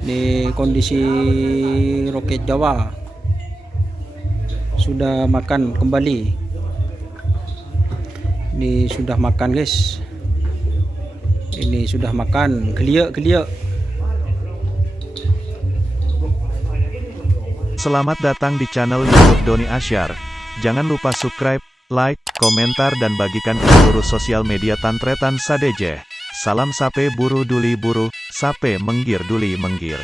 Ini kondisi roket Jawa sudah makan kembali. Ini sudah makan guys. Ini sudah makan, geliat. Selamat datang di channel YouTube Doni Asyar. Jangan lupa subscribe, like, komentar dan bagikan ke seluruh sosial media Tantretan Sadeje. Salam sape buru duli buru, sape menggir duli menggir.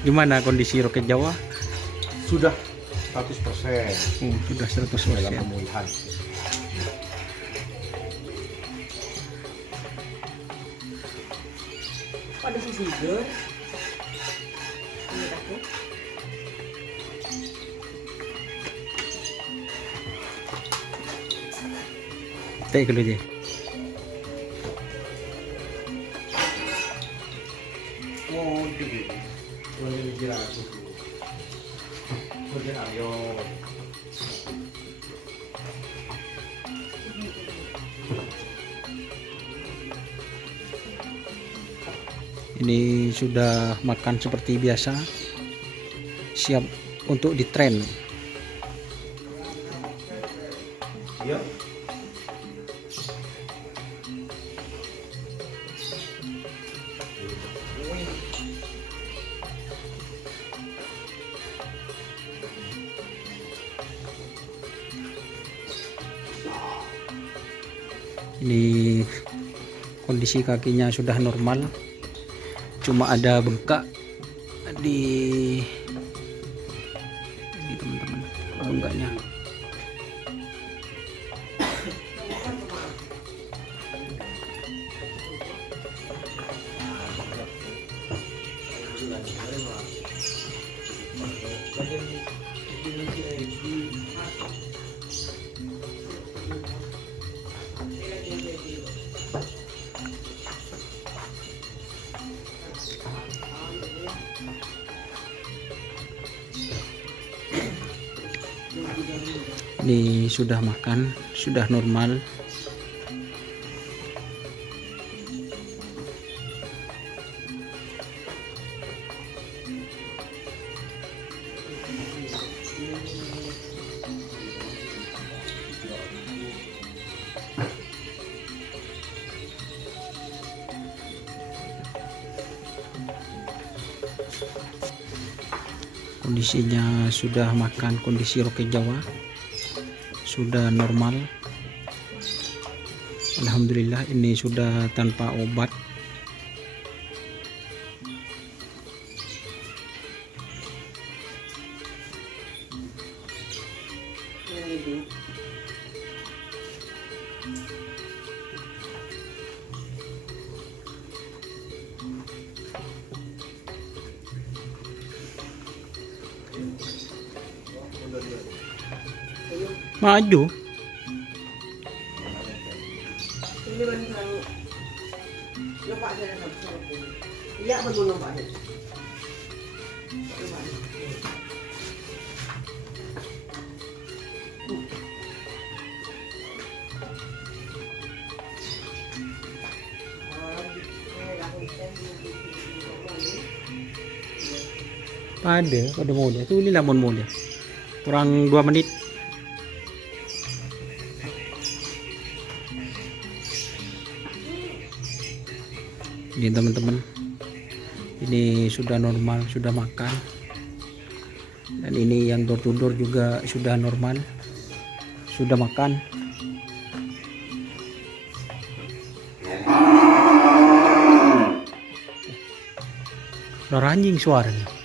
Gimana kondisi roket Jawa? Sudah 100%. Sudah Dalam 100%. pemulihan. Pada sisi hijau. Ini aku. Teh dulu je. Oh, gitu. Boleh dijelaskan. Boleh ayo. Ini sudah makan seperti biasa, siap untuk ditren. Iya. Ini kondisi kakinya sudah normal, cuma ada bengkak di teman-teman, bengkaknya. Ini sudah makan, sudah normal. Kondisinya sudah makan, kondisi roket Jawa sudah normal. Alhamdulillah, ini sudah tanpa obat. Maju. Ini bentang lompat saya nak. Iya, baru lompat. Pada mau dia tuh, ini lamun mau dia kurang 2 menit. Ini teman-teman, ini sudah normal, sudah makan, dan ini yang door to door juga sudah normal, sudah makan. Suara anjing suaranya.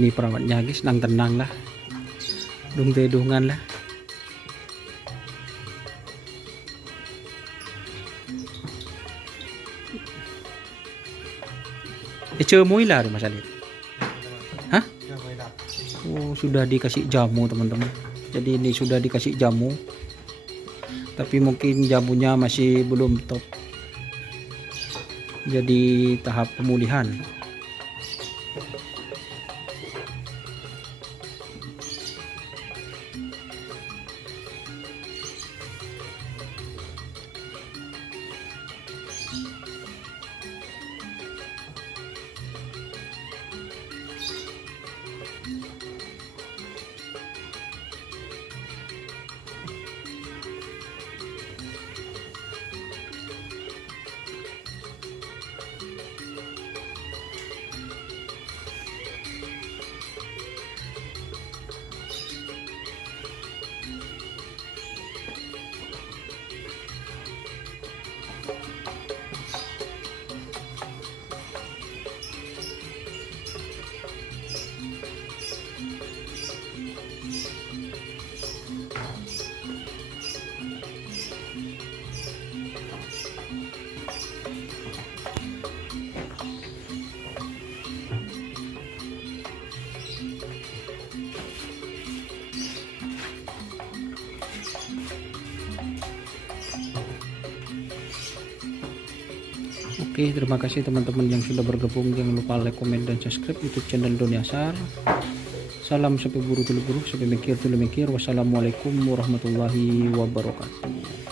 Ini perawatnya guys, nang tenang lah, dung tedungan lah. Cemui lah Mas Alit. Hah? Oh, sudah dikasih jamu teman-teman. Jadi ini sudah dikasih jamu. tapi mungkin jambunya masih belum top, jadi tahap pemulihan. Oke, terima kasih teman-teman yang sudah bergabung. Jangan lupa like, komen, dan subscribe YouTube channel Doni Asyar. Salam sampai buru tulu buru, sampai mikir tulu mikir. Wassalamualaikum warahmatullahi wabarakatuh.